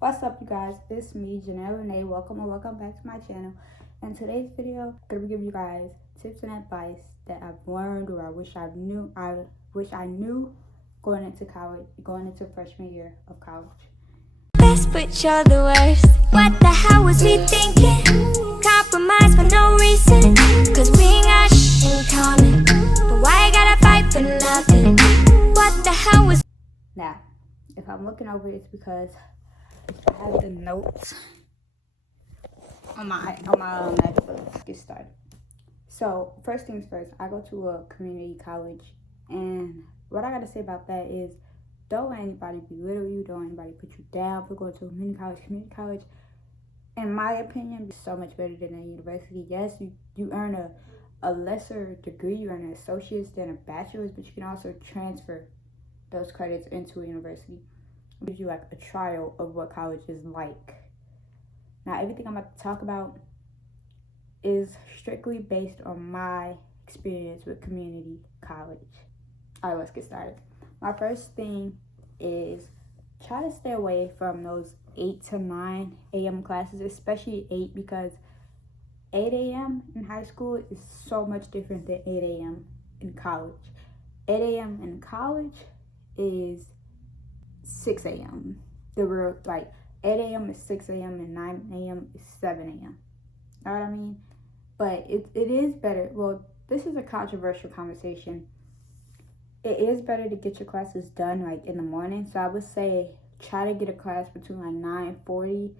What's up, you guys? It's me, Janelle. Welcome back to my channel. In today's video, I'm gonna be giving you guys tips and advice that I've learned or I wish I knew going into college, going into freshman year of college. Best, but you're the worst. What the hell was we thinking? Compromise for no reason. Cause we ain't got in common. But why I gotta fight for nothing? What the hell was... Now, if I'm looking over, it's because I have the notes on my MacBook. Let's get started. So first things first, I go to a community college, and what I gotta say about that is, don't let anybody belittle you. Don't let anybody put you down for going to a community college. Community college, in my opinion, is so much better than a university. Yes, you earn a lesser degree. You earn an associate's than a bachelor's, but you can also transfer those credits into a university. It gives you like a trial of what college is like. Now, everything I'm about to talk about is strictly based on my experience with community college. All right, let's get started. My first thing is try to stay away from those 8 to 9 a.m. classes, especially 8, because 8 a.m. in high school is so much different than 8 a.m. in college. 8 a.m. in college is 6 a.m. The real, like, 8 a.m. is 6 a.m. and 9 a.m. is 7 a.m. Know what I mean? But it is better. Well, this is a controversial conversation. It is better to get your classes done like in the morning. So I would say try to get a class between like 9:40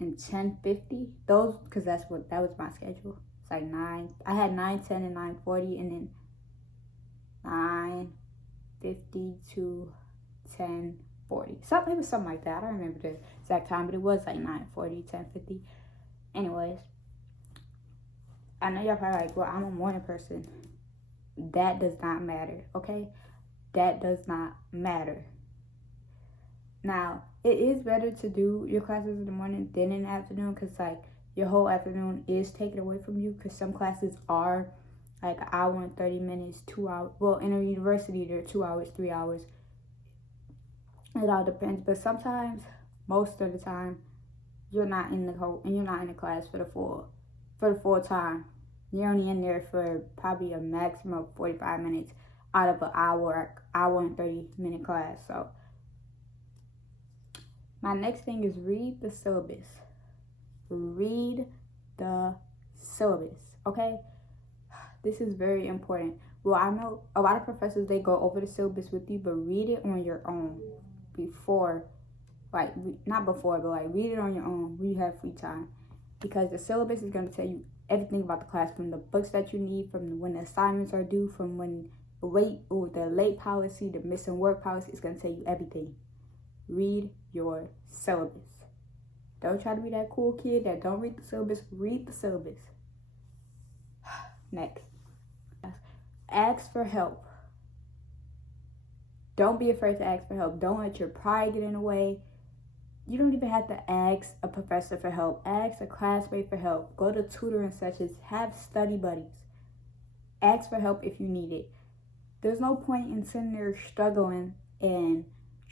and 10:50. Those, because that was my schedule. It's like 9. I had 9:10 and 9:40, and then 9:50 to 10:40. It was something like that. I don't remember the exact time, but it was like 9:40, 10:50. Anyways, I know y'all probably like, well, I'm a morning person. That does not matter, okay? That does not matter. Now, it is better to do your classes in the morning than in the afternoon, because like your whole afternoon is taken away from you, because some classes are like an hour and 30 minutes, 2 hours. Well, in a university, they're 2 hours, 3 hours. It all depends, but sometimes, most of the time, you're not in the class for the full time. You're only in there for probably a maximum of 45 minutes out of an hour and 30-minute class. So my next thing is read the syllabus. Read the syllabus, okay? This is very important. Well, I know a lot of professors, they go over the syllabus with you, but read it on your own before, like, not before, but like read it on your own when you have free time, because the syllabus is going to tell you everything about the class, from the books that you need, from when the assignments are due, from when the late policy, the missing work policy. Is going to tell you everything. Read your syllabus. Don't try to be that cool kid that don't read the syllabus. Read the syllabus. Next, ask for help. Don't be afraid to ask for help. Don't let your pride get in the way. You don't even have to ask a professor for help. Ask a classmate for help. Go to tutoring sessions. Have study buddies. Ask for help if you need it. There's no point in sitting there struggling and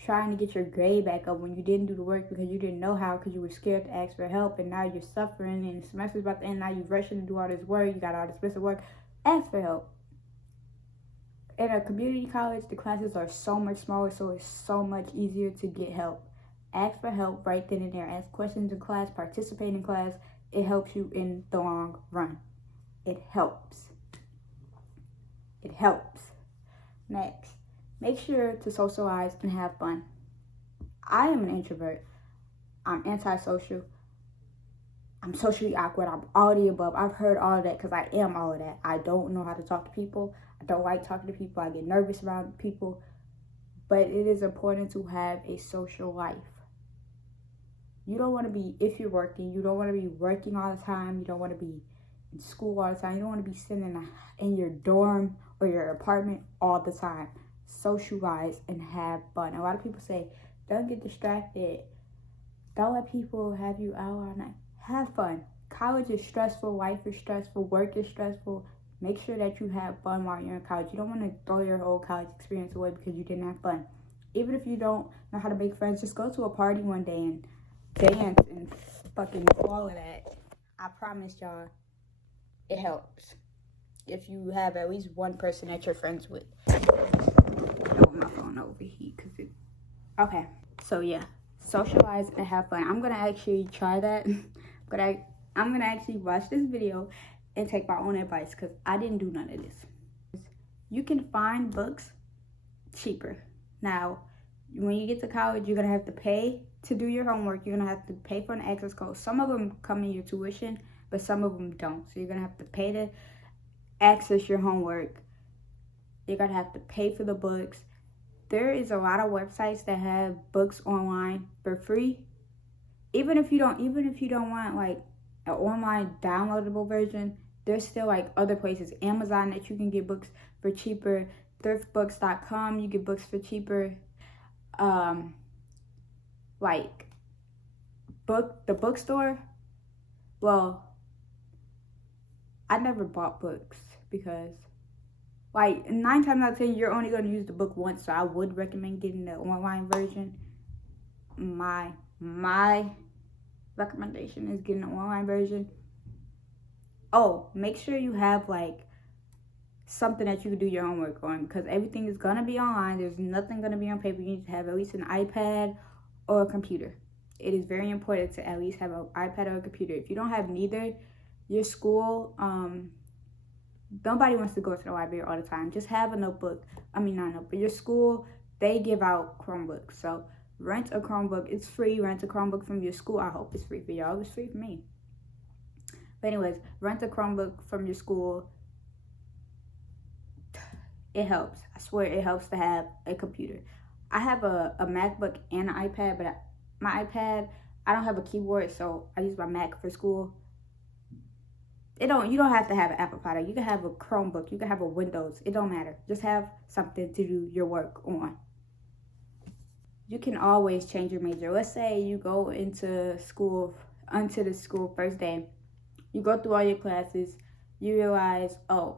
trying to get your grade back up when you didn't do the work because you didn't know how, because you were scared to ask for help, and now you're suffering and the semester's about to end. Now you're rushing to do all this work. You got all this missing work. Ask for help. In a community college, the classes are so much smaller, so it's so much easier to get help. Ask for help right then and there. Ask questions in class. Participate in class. It helps you in the long run. It helps. It helps. Next, make sure to socialize and have fun. I am an introvert. I'm antisocial. I'm socially awkward. I'm all the above. I've heard all of that because I am all of that. I don't know how to talk to people. I don't like talking to people. I get nervous around people. But it is important to have a social life. You don't want to be, if you're working, you don't want to be working all the time. You don't want to be in school all the time. You don't want to be sitting in your dorm or your apartment all the time. Socialize and have fun. A lot of people say, don't get distracted. Don't let people have you out all night. Have fun. College is stressful. Life is stressful. Work is stressful. Make sure that you have fun while you're in college. You don't want to throw your whole college experience away because you didn't have fun. Even if you don't know how to make friends, just go to a party one day and dance and fucking all of that. I promise y'all, it helps. If you have at least one person that you're friends with. I don't want my phone to overheat because it... Okay, so yeah. Socialize and have fun. I'm gonna actually try that. I'm gonna actually watch this video and take my own advice because I didn't do none of this. You can find books cheaper. Now, when you get to college, you're gonna have to pay to do your homework. You're gonna have to pay for an access code. Some of them come in your tuition, but some of them don't. So you're gonna have to pay to access your homework. You're gonna have to pay for the books. There is a lot of websites that have books online for free. Even if you don't want like an online downloadable version, there's still like other places. Amazon that you can get books for cheaper. Thriftbooks.com, you get books for cheaper. Like the bookstore. Well, I never bought books because like 9 times out of 10 you're only going to use the book once, so I would recommend getting the online version. My recommendation is getting the online version. Oh, make sure you have like something that you can do your homework on, because everything is going to be online. There's nothing going to be on paper. You need to have at least an iPad or a computer. It is very important to at least have an iPad or a computer. If you don't have neither, your school, nobody wants to go to the library all the time. Just have a notebook. I mean, not a notebook. Your school, they give out Chromebooks. So rent a Chromebook. It's free. Rent a Chromebook from your school. I hope it's free for y'all. It was free for me. But anyways, rent a Chromebook from your school. It helps. I swear it helps to have a computer. I have a MacBook and an iPad, but my iPad, I don't have a keyboard, so I use my Mac for school. You don't have to have an Apple product. You can have a Chromebook. You can have a Windows. It don't matter. Just have something to do your work on. You can always change your major. Let's say you go into the school first day. You go through all your classes. You realize, I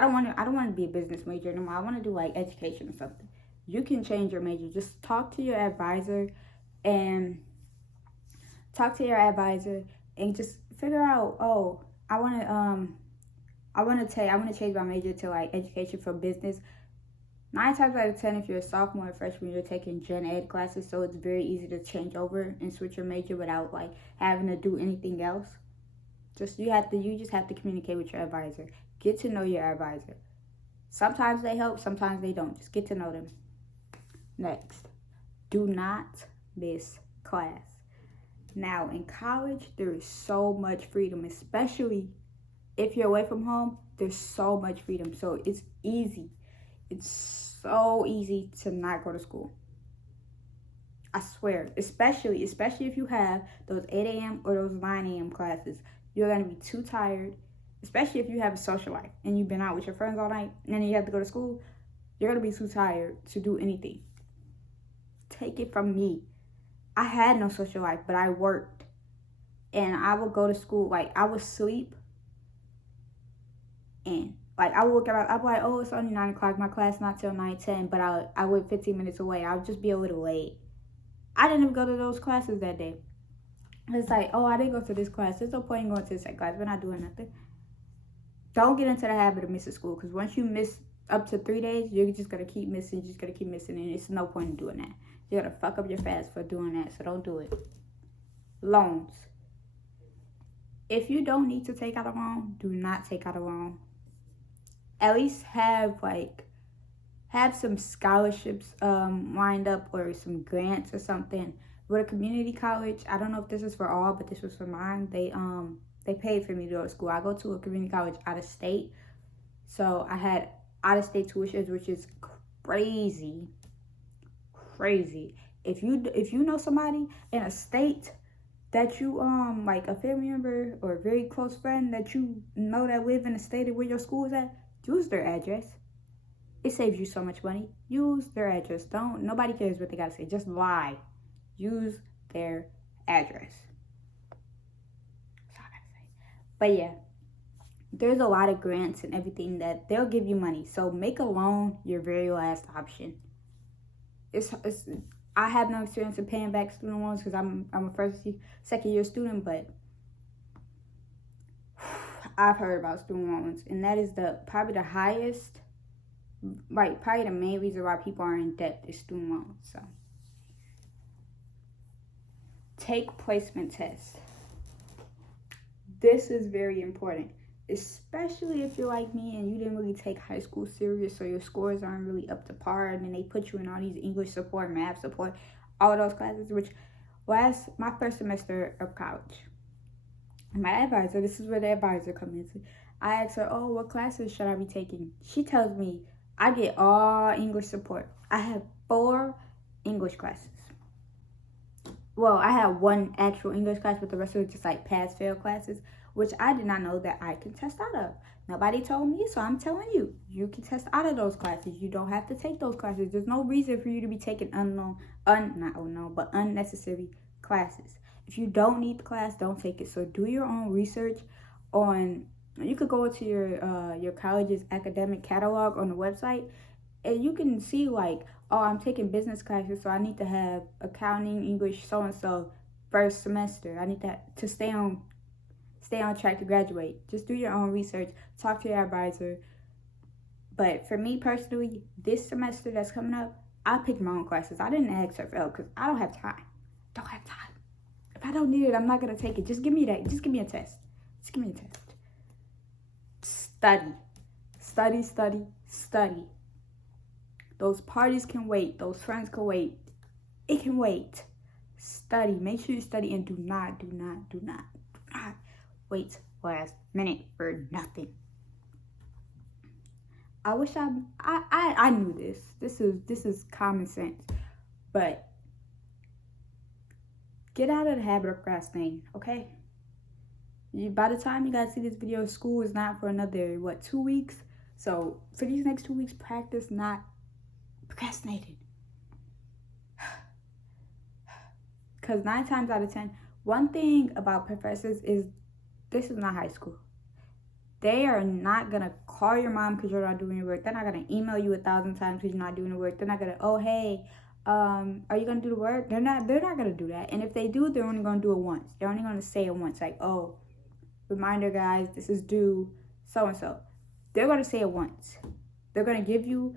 don't want to be a business major anymore. I want to do like education or something. You can change your major. Just talk to your advisor and just figure out, I want to change my major to like education for business. 9 times out of 10, if you're a sophomore or freshman, you're taking gen ed classes, so it's very easy to change over and switch your major without like having to do anything else. You just have to communicate with your advisor. Get to know your advisor. Sometimes they help, sometimes they don't. Just get to know them. Next, do not miss class. Now, in college, there is so much freedom, especially if you're away from home. There's so much freedom, so it's easy. It's so easy to not go to school. I swear, especially if you have those 8 a.m. or those 9 a.m. classes. You're going to be too tired, especially if you have a social life and you've been out with your friends all night and then you have to go to school. You're going to be too tired to do anything. Take it from me. I had no social life, but I worked. And I would go to school, like I would sleep. And like I would look at, I'd be like, it's only 9 o'clock. My class not till 9:10, but I live 15 minutes away. I would just be a little late. I didn't even go to those classes that day. It's like, I didn't go to this class. There's no point in going to this class. We're not doing nothing. Don't get into the habit of missing school, because once you miss up to 3 days, you're just going to keep missing. And it's no point in doing that. You're going to fuck up your fast for doing that, so don't do it. Loans. If you don't need to take out a loan, do not take out a loan. At least have some scholarships lined up or some grants or something. With a community college, I don't know if this is for all, but this was for mine. They paid for me to go to school. I go to a community college out of state, so I had out of state tuitions, which is crazy. If you know somebody in a state that you like a family member or a very close friend that you know that live in the state of where your school is at, use their address. It saves you so much money. Use their address. Nobody cares what they gotta say. Just lie. Use their address. That's all I gotta say. But yeah, there's a lot of grants and everything that they'll give you money. So make a loan your very last option. it's I have no experience in paying back student loans because I'm a second year student, but I've heard about student loans, and that is probably the highest, right? Probably the main reason why people are in debt is student loans. So take placement tests. This is very important, especially if you're like me and you didn't really take high school serious, so your scores aren't really up to par, and then they put you in all these English support, math support, all those classes, which my first semester of college, my advisor, this is where the advisor comes in. I asked her, oh, what classes should I be taking? She tells me I get all English support. I have 4 English classes. Well, I had 1 actual English class, but the rest of it just like pass-fail classes, which I did not know that I can test out of. Nobody told me, so I'm telling you, you can test out of those classes. You don't have to take those classes. There's no reason for you to be taking unnecessary classes. If you don't need the class, don't take it. So do your own research on. You could go to your college's academic catalog on the website, and you can see like, oh, I'm taking business classes, so I need to have accounting, English, so and so first semester. I need to stay on track to graduate. Just do your own research. Talk to your advisor. But for me personally, this semester that's coming up, I picked my own classes. I didn't ask her for help because I don't have time. If I don't need it, I'm not gonna take it. Just give me that. Just give me a test. Just give me a test. Study. Those parties can wait. Those friends can wait. It can wait. Study. Make sure you study, and do not wait last minute for nothing. I wish I knew this. This is common sense. But get out of the habit of procrastinating, okay? By the time you guys see this video, school is not for another 2 weeks. So for these next 2 weeks, practice not procrastinating. Because 9 times out of 10, one thing about professors is this is not high school. They are not gonna call your mom because you're not doing your work. They're not gonna email you 1,000 times because you're not doing the work. They're not gonna, oh hey, are you gonna do the work? They're not gonna do that. And if they do, they're only gonna do it once. They're only gonna say it once, like, oh, reminder guys, this is due so and so. They're gonna say it once. They're gonna give you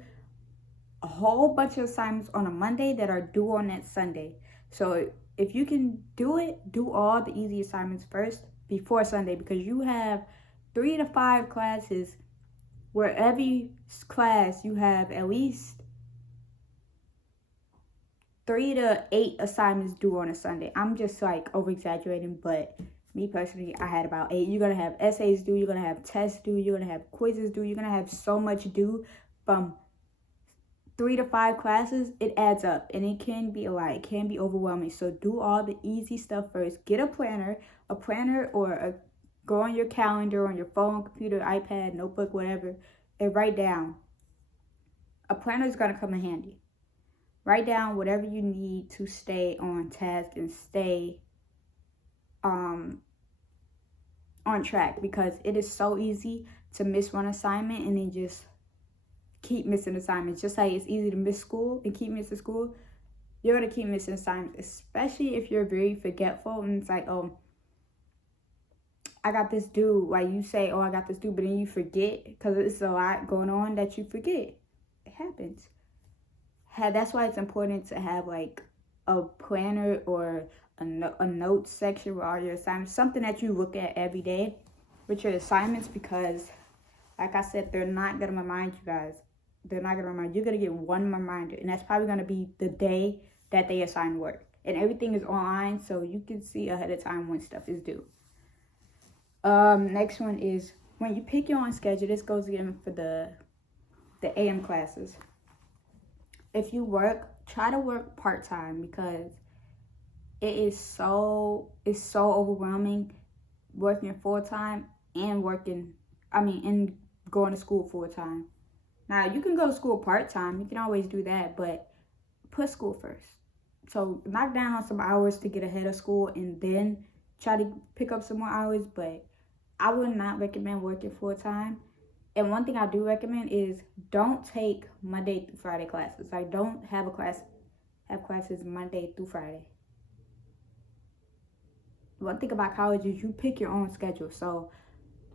a whole bunch of assignments on a Monday that are due on that Sunday. So if you can do it, do all the easy assignments first before Sunday, because you have 3 to 5 classes where every class you have at least 3 to 8 assignments due on a Sunday. I'm just like over exaggerating, but me personally, I had about 8. You're gonna have essays due, you're gonna have tests due, you're gonna have quizzes due, you're gonna have so much due from 3 to 5 classes. It adds up, and it can be a lot. It can be overwhelming. So do all the easy stuff first. Get a planner or go on your calendar, on your phone, computer, iPad, notebook, whatever, and write down. A planner is gonna come in handy. Write down whatever you need to stay on task and stay on track, because it is so easy to miss one assignment and then just keep missing assignments. Just like it's easy to miss school and keep missing school, you're gonna keep missing assignments, especially if you're very forgetful and it's like, oh, I got this due. Like you say, oh, I got this due, but then you forget because it's a lot going on that you forget. It happens. That's why it's important to have like a planner or a notes section with all your assignments, something that you look at every day with your assignments, because like I said, they're not going to remind you guys. They're not going to remind you. You're going to get one reminder, and that's probably going to be the day that they assign work. And everything is online, so you can see ahead of time when stuff is due. Next one is when you pick your own schedule. This goes again for the AM classes. If you work, try to work part-time, because it's so overwhelming working full-time and going to school full-time. Now, you can go to school part-time. You can always do that, but put school first. So knock down on some hours to get ahead of school and then try to pick up some more hours, but I would not recommend working full-time. And one thing I do recommend is don't take Monday through Friday classes. Like, don't have a class have classes Monday through Friday. One thing about college is you pick your own schedule. So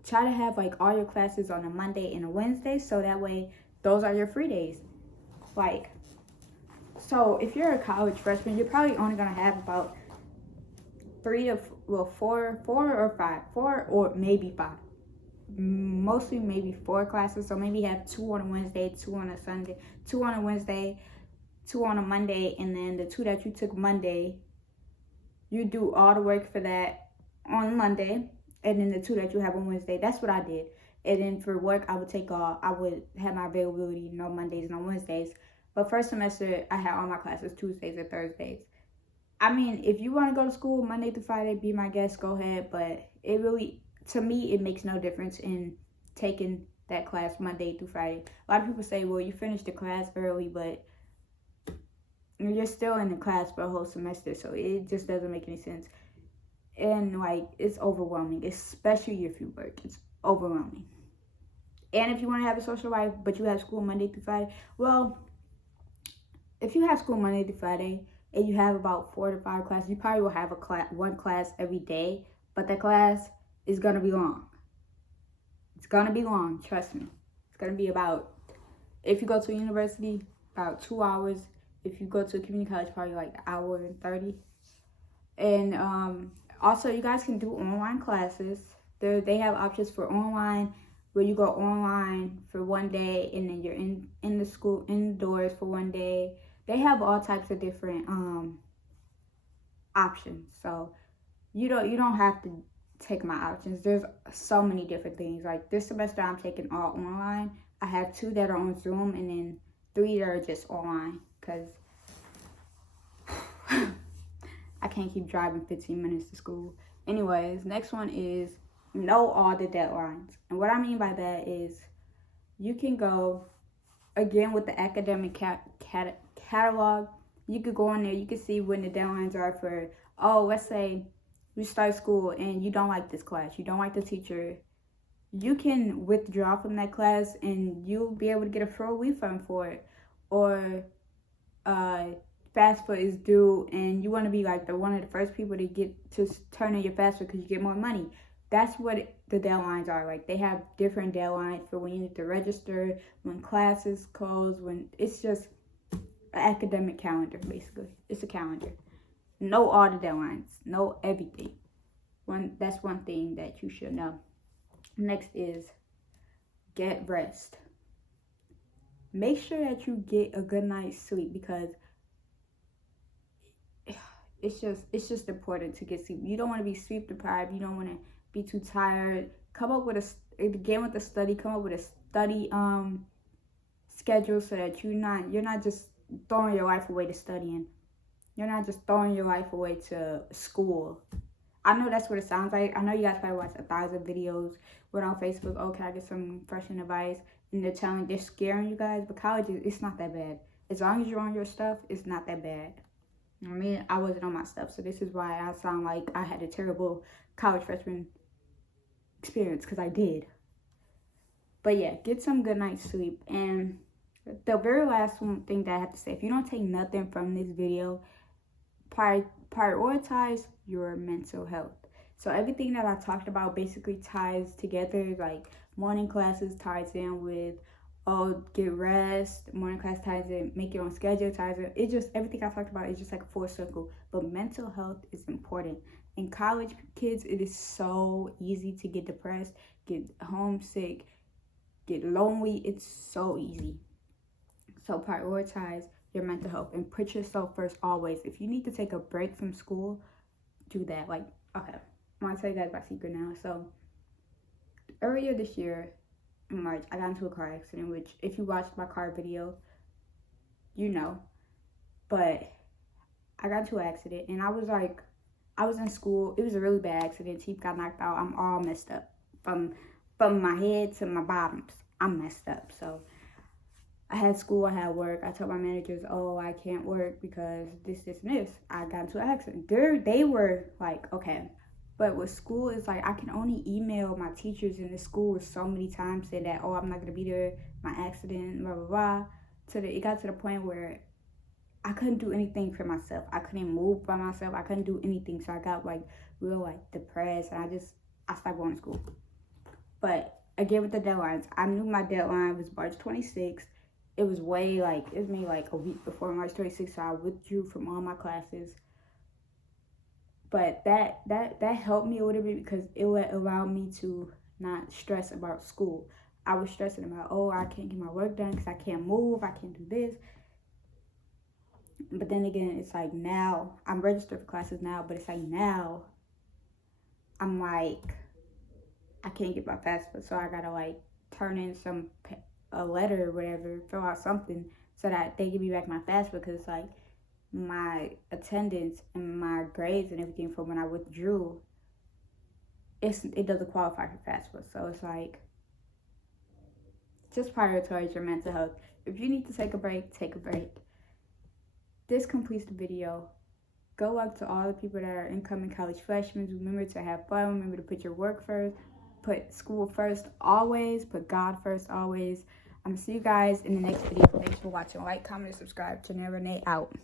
try to have like all your classes on a Monday and a Wednesday, so that way those are your free days. Like, so if you're a college freshman, you're probably only gonna have about four or maybe five. Mostly maybe 4 classes. So maybe have 2 on a Wednesday, 2 on a Sunday, 2 on a Wednesday, 2 on a Monday, and then the 2 that you took Monday, you do all the work for that on Monday, and then the 2 that you have on Wednesday. That's what I did. And then for work, I would take off. I would have my availability, no Mondays, no Wednesdays. But first semester, I had all my classes Tuesdays and Thursdays. I mean, if you want to go to school Monday through Friday, be my guest, go ahead. But it really, to me, it makes no difference in taking that class Monday through Friday. A lot of people say, well, you finished the class early, but you're still in the class for a whole semester, so it just doesn't make any sense. And like, it's overwhelming, especially if you work. It's overwhelming. And if you want to have a social life, but you have school Monday through Friday, well, if you have school Monday through Friday and you have about 4 to 5 classes, you probably will have one class every day, but that class is gonna be long. It's gonna be long, trust me. It's gonna be about, if you go to a university, about 2 hours. If you go to a community college, probably like 1 hour and 30. And also, you guys can do online classes. They have options for online, where you go online for 1 day and then you're in the school indoors for 1 day. They have all types of different options. So you don't have to take my options. There's so many different things. Like this semester, I'm taking all online. I have 2 that are on Zoom and then 3 that are just online, because I can't keep driving 15 minutes to school. Anyways, next one is know all the deadlines. And what I mean by that is you can go, again, with the academic catalog. You could go in there, you can see when the deadlines are for, let's say you start school and you don't like this class, you don't like the teacher. You can withdraw from that class and you'll be able to get a full refund for it. Or FAFSA is due and you want to be like one of the first people to get to turn in your FAFSA because you get more money. That's what the deadlines are. Like, they have different deadlines for when you need to register, when classes close, when it's just an academic calendar, basically. It's a calendar. Know all the deadlines. Know everything. That's one thing that you should know. Next is get rest. Make sure that you get a good night's sleep, because it's just important to get sleep. You don't want to be sleep deprived. You don't want to be too tired. Come up with a study schedule, so that you're not just throwing your life away to studying. You're not just throwing your life away to school. I know that's what it sounds like. I know you guys probably watch 1,000 videos where on Facebook, can I get some fresh advice? And they're scaring you guys, but college, it's not that bad. As long as you're on your stuff, it's not that bad. I mean, I wasn't on my stuff, so this is why I sound like I had a terrible college freshman experience, because I did. But yeah, get some good night's sleep. And the very last thing that I have to say, if you don't take nothing from this video, prioritize your mental health. So everything that I talked about basically ties together. Like, morning classes ties in with, get rest. Morning class ties in, make your own schedule ties in. It just, everything I talked about is just like a full circle. But mental health is important. In college kids, it is so easy to get depressed, get homesick, get lonely. It's so easy. So prioritize your mental health and put yourself first always. If you need to take a break from school, do that. Like, okay, I want to tell you guys my secret now. So earlier this year in March, I got into a car accident, which if you watched my car video, you know. But I got into an accident, and I was in school. It was a really bad accident. Teeth got knocked out. I'm all messed up from my head to my bottoms. I'm messed up. So I had school, I had work. I told my managers, I can't work because this, and this. I got into an accident. They were like, okay. But with school, it's like I can only email my teachers in the school so many times, saying that, I'm not going to be there, my accident, blah, blah, blah. It got to the point where I couldn't do anything for myself. I couldn't move by myself. I couldn't do anything. So I got like real like depressed, and I stopped going to school. But again, with the deadlines, I knew my deadline was March 26th. It was maybe like a week before March 26th, so I withdrew from all my classes. But that helped me a little bit because it would allow me to not stress about school. I was stressing about, oh, I can't get my work done because I can't move, I can't do this. But then again, it's like now, I'm registered for classes now, but it's like now, I'm like, I can't get my FAFSA, so I gotta like turn in a letter or whatever, fill out something so that they give me back my FAFSA, because it's like my attendance and my grades and everything from when I withdrew, it doesn't qualify for FAFSA. So it's like, just prioritize your mental health. If you need to take a break, take a break. This completes the video. Good luck to all the people that are incoming college freshmen. Remember to have fun. Remember to put your work first. Put school first always. Put God first always. I'm going to see you guys in the next video. Thanks for watching. Like, comment, and subscribe. Janelle Renee out.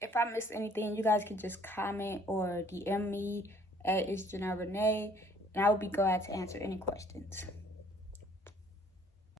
If I missed anything, you guys can just comment or DM me at itsjanellerenee, and I will be glad to answer any questions.